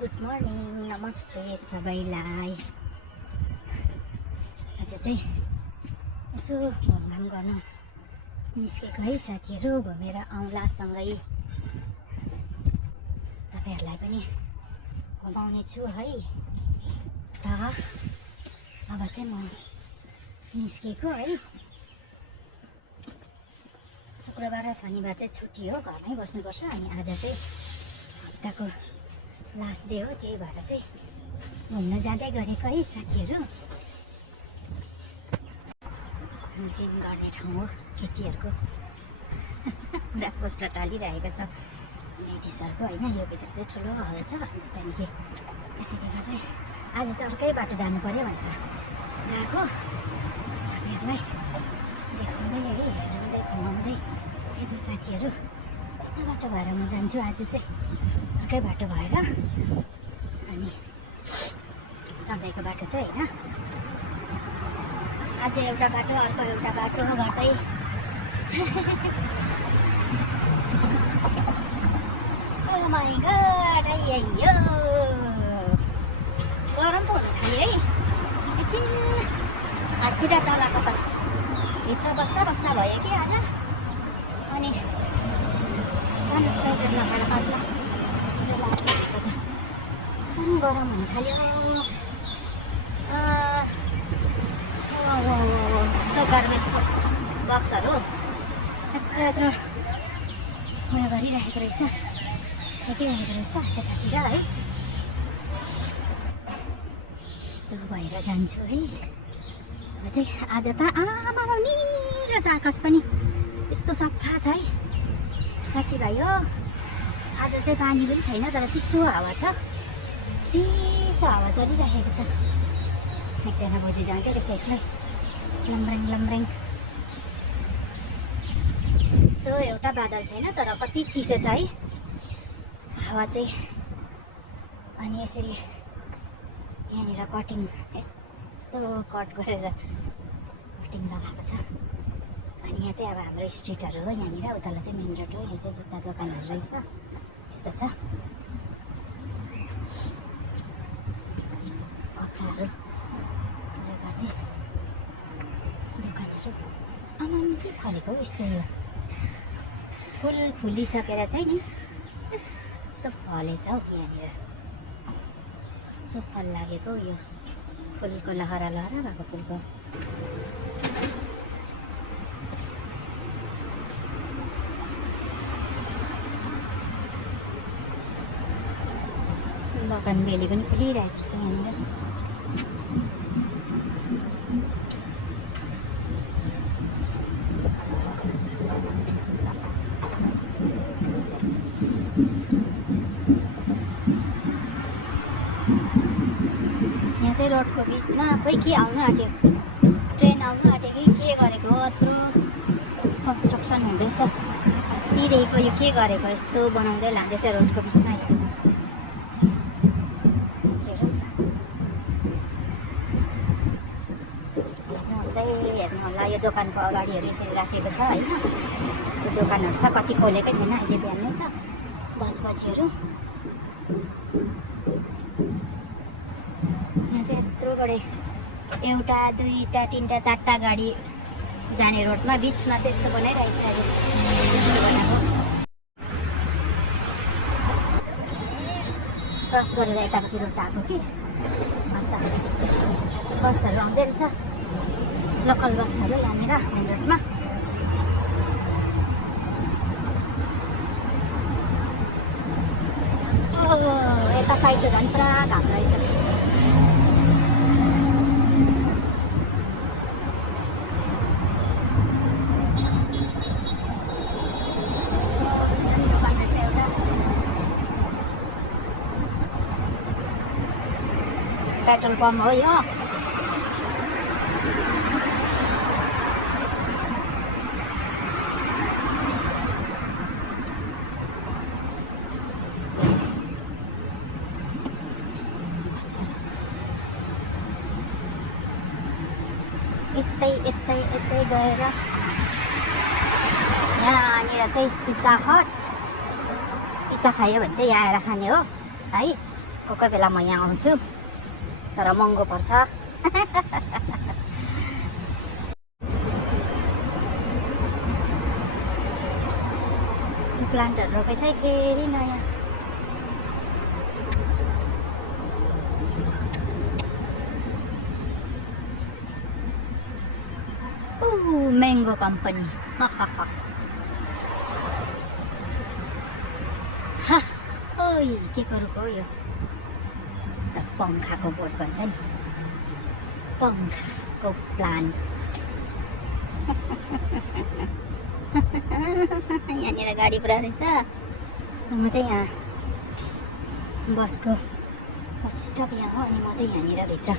Good morning, नमस्ते सबैलाई। आज चाहिँ यसो घुमघाम गर्नु निस्केको है साथीहरू। घुमेर आउँला सँगै तपाईँहरूलाई पनि घुमाउने छु है। त अब चाहिँ म निस्केको है। शुक्रबार र शनिबार चाहिँ छुट्टी हो, घरमै बस्नुपर्छ। अनि आज चाहिँ हप्ताको लास्ट डे हो, त्यही भएर चाहिँ घुम्न जाँदै गरेको है साथीहरू। जिम गर्ने ठाउँ हो केटीहरूको। पुरा पोस्टर टालिरहेको छ लेडिजहरूको होइन। यो भित्र चाहिँ ठुलो हल छ। अनि त्यहाँदेखि त्यसैले गर्दै आज चाहिँ अर्कै बाटो जानु पऱ्यो भनेर गएको। तपाईँहरूलाई देखाउँदै है, हेराउँदै घुमाउँदै यता साथीहरू यता बाटो भएर म जान्छु आज चाहिँ अर्कै बाटो भएर। अनि सधैँको बाटो चाहिँ होइन, आज एउटा बाटो अर्को एउटा बाटो गर्दै ओ माई गॉड, अय्यो गरम पो हुनु थाल्यो है। एकछिन हातखुट्टा चलाएको त भित्र बस्दा बस्दा भयो कि आज। अनि सानो स्वेटर लगाएर पातला एकदम गरम हुनु थाल्यो। यस्तो गार्बेजको बक्सहरू यत्रो यत्रो उयो गरिरहेको रहेछ, फ्याँकिरहेको रहेछ यतातिर है। यस्तो भएर जान्छु है अझै। आज त आमा निलो छ, आकाश पनि यस्तो सफा छ है साथीभाइ हो। आज चाहिँ पानी पनि छैन, तर चिसो हावा छ, चिसो हावा चलिरहेको छ। एकजना बोजू जाँदै रहेछ एक्लै, लम्ब्रेङ लम्ब्रेङ। यस्तो एउटा बादल छैन, तर कति चिसो छ है हावा चाहिँ। अनि यसरी यहाँनिर कटिङ यस्तो कट गरेर कटिङ लगाएको छ। अनि यहाँ चाहिँ अब हाम्रो स्ट्रिटहरू हो, यहाँनिर उतालाई चाहिँ मेन रोड हो। यहाँ चाहिँ जुत्ता दोकानहरू रहेछ, यस्तो छ कपडाहरू उयो गर्ने दोकानहरू। आमा के फलेको हो यस्तो, यो फुल फुलिसकेर चाहिँ नि यस्तो फलेछ हौ यहाँनिर। कस्तो फल लागेको यो फुलको लहरा लहरा भएको फुलको। बगान बेली पनि फुलिरहेको छ यहाँनिर। यहाँ चाहिँ रोडको बिचमा खोइ के आउनु आँट्यो, ट्रेन आउनु आँट्यो कि के गरेको हो। यत्रो कन्स्ट्रक्सन हुँदैछ अस्तिदेखिको, यो के गरेको यस्तो बनाउँदै लाँदैछ रोडको बिचमा। हेर्नु होला, यो दोकानको अगाडिहरू यसरी राखेको छ होइन। यस्तो दोकानहरू छ, कति खोलेकै छैन, अहिले बिहानै छ 10 बजीहरू। यहाँ चाहिँ यत्रो बडे एउटा दुईवटा तिनवटा चारवटा गाडी जाने रोडमा बिचमा चाहिँ यस्तो बनाइरहेछ अहिले बनाएको। क्रस गरेर यतापट्टि रोड आएको कि, अन्त बसहरू आउँदै रहेछ, लोकल बसहरू यहाँनिर मेन रोडमा। यता साइडको झन् पुरा घाम रहेछ। दोकान रहेछ एउटा, पेट्रोल पम्प हो यो। यतै गएर यहाँनिर चाहिँ पिज्जा हट, पिज्जा खायो भने चाहिँ यहाँ आएर खाने हो है। कोही बेला म यहाँ आउँछु तर महँगो पर्छ। प्लान्टहरू रोपेछ फेरि नयाँ। Mango company. ओइ के रुखो हो यो? यस्तो पङ्खाको बोट भन्छ नि, पङ्खाको प्लान्ट। यहाँनिर गाडी पुरा रहेछ। म चाहिँ यहाँ बसको बस स्टप यहाँ हो, अनि म चाहिँ यहाँनिर भित्र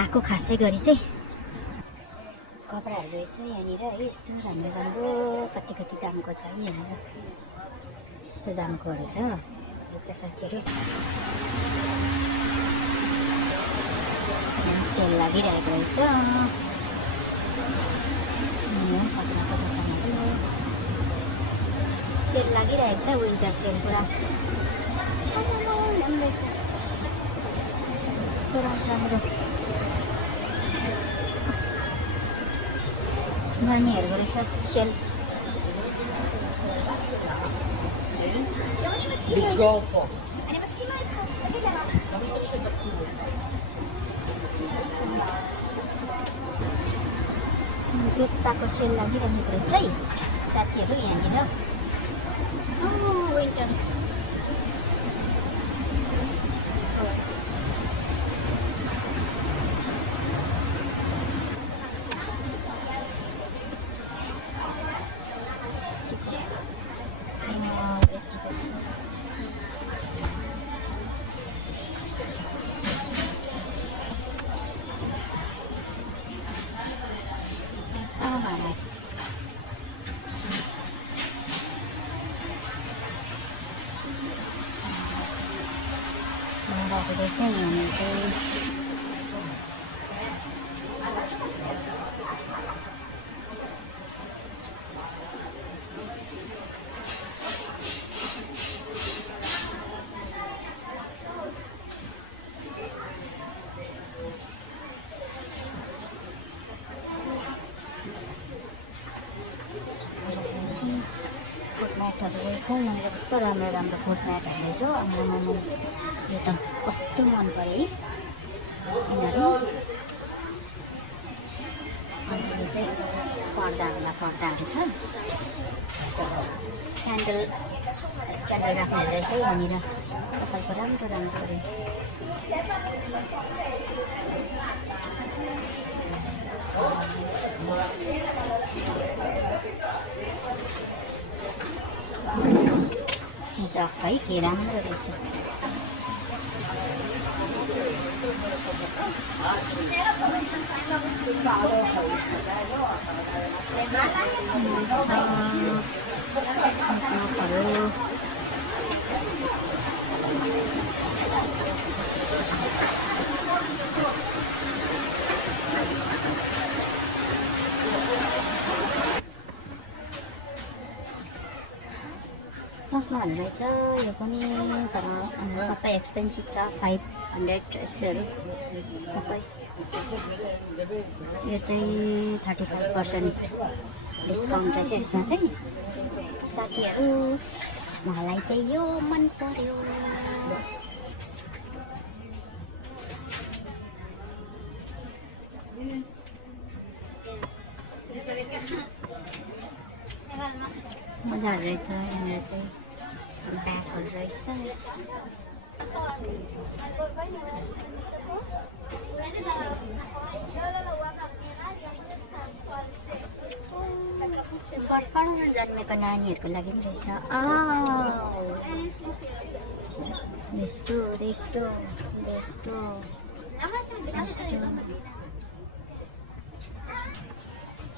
आएको खासै गरी चाहिँ कपडाहरू रहेछ यहाँनिर है। यस्तो राम्रो राम्रो कति कति दामको छ है यहाँनिर, यस्तो दामकोहरू छ। यता साथीहरू यहाँ सेल लागिरहेको रहेछ। कपडाको दोकानहरू सेल लागिरहेको छ, विन्टर सेल पुरा। राम्रो नानीहरूको रहेछ सेल। जुत्ताको सेल लागिरहेको रहेछ है साथीहरू यहाँनिर। विन्टर रहेछ यहाँनिर चाहिँ। फुटम्याटहरू रहेछ यहाँनिर, कस्तो राम्रो राम्रो फुटम्याटहरू रहेछ। आम्मामा यो त कस्तो मन पऱ्यो है यिनीहरू। अनि यो चाहिँ पर्दाहरू छ। क्यान्डल राख्ने रहेछ यहाँनिर, यस्तो खालको राम्रो राम्रो पऱ्यो। जग है के राम्रो रहेछ। चस्मा रहेछ यो पनि, तर सबै एक्सपेन्सिभ छ। 500 यस्तोहरू सबै। यो चाहिँ 35% डिस्काउन्ट रहेछ यसमा चाहिँ। साथीहरू मलाई चाहिँ यो मन पर्यो। मजाहरू रहेछ यहाँनिर चाहिँ, ब्यागहरू रहेछ। भर्खरमा जन्मेको नानीहरूको लागि पनि रहेछ। यस्तो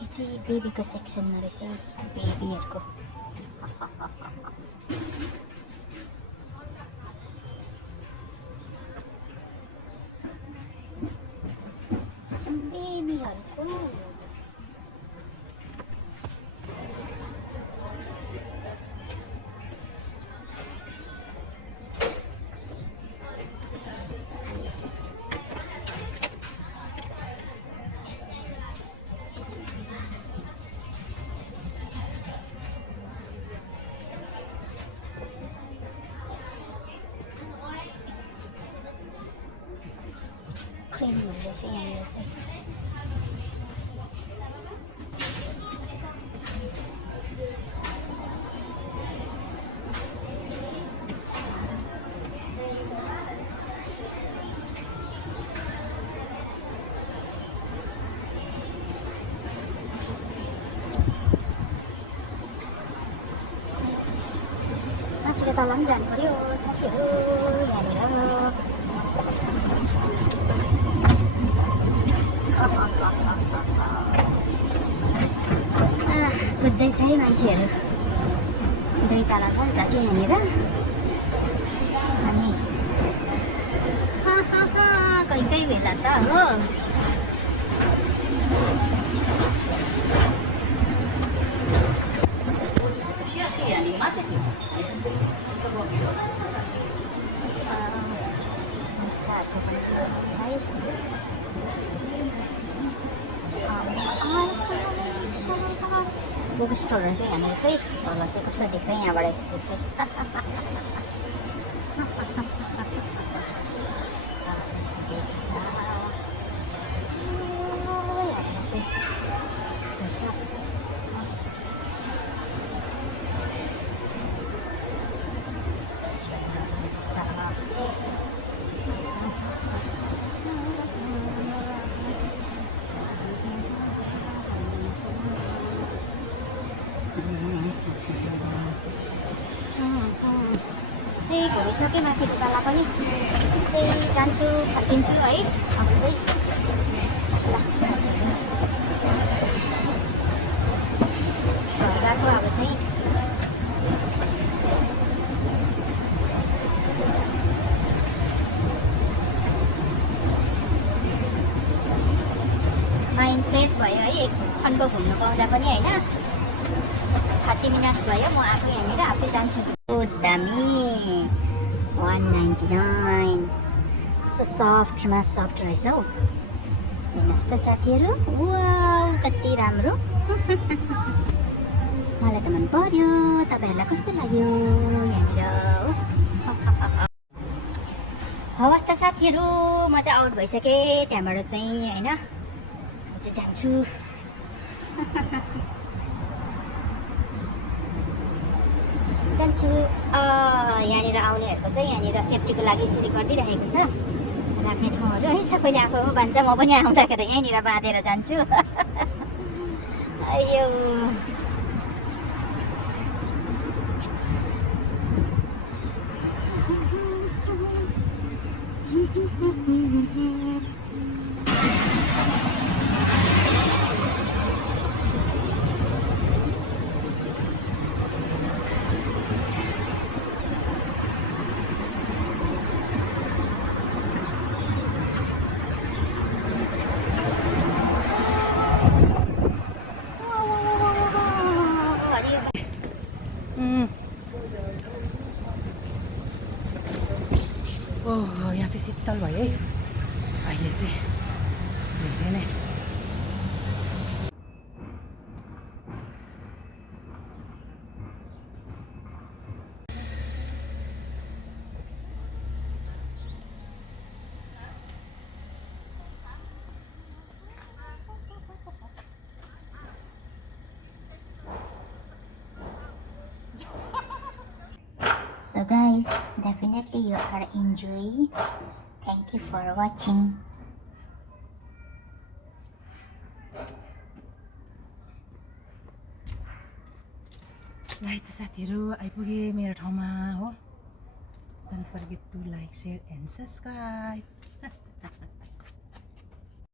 यो चाहिँ बेबीको सेक्सनमा रहेछ, बेबीहरूको। क्रिमहरू रहेछ यहाँनिर चाहिँ। माथिको तल पनि जानु पर्यो साथीहरू यहाँनिर। कुद्दैछ है मान्छेहरू, 2 तला छ नि त के यहाँनिर। अनि कोही बेला त हो बुक स्टोर रहेछ यहाँनिर चाहिँ। तल चाहिँ कस्तो देख्छ यहाँबाट यस्तो देख्छ। चाहिँ घुमिसकेँ माथिको तला पनि चाहिँ जान्छु, फर्किन्छु है अब चाहिँ। घर गएको अब चाहिँ माइन्ड फ्रेस भयो है, एक खण्डको घुम्नु पाउँदा पनि होइन। 30 मिनट्स भयो म आएको यहाँनिर, अब चाहिँ जान्छु। दामी 199 कस्तो सफ्टमा सफ्ट रहेछ हौ। हेर्नुहोस् त साथीहरू, वाउ कति राम्रो। मलाई त मन पर्यो, तपाईँहरूलाई कस्तो लाग्यो यहाँनिर हो। हवस् त साथीहरू, म चाहिँ आउट भइसकेँ त्यहाँबाट चाहिँ होइन। म चाहिँ जान्छु। यहाँनिर आउनेहरूको चाहिँ यहाँनिर सेफ्टीको लागि यसरी गरिदिइराखेको छ राख्ने ठाउँहरू है। सबैले आफू भन्छ, म पनि आउँदाखेरि यहीँनिर बाँधेर जान्छु। अयो ओह, यहाँ चाहिँ शीतल भयो है अहिले चाहिँ धेरै नै। So guys, definitely you are enjoying. Thank you for watching. ल त साथीहरू, आइपुगे मेरो ठाउँमा हो। Don't forget to like, share and subscribe.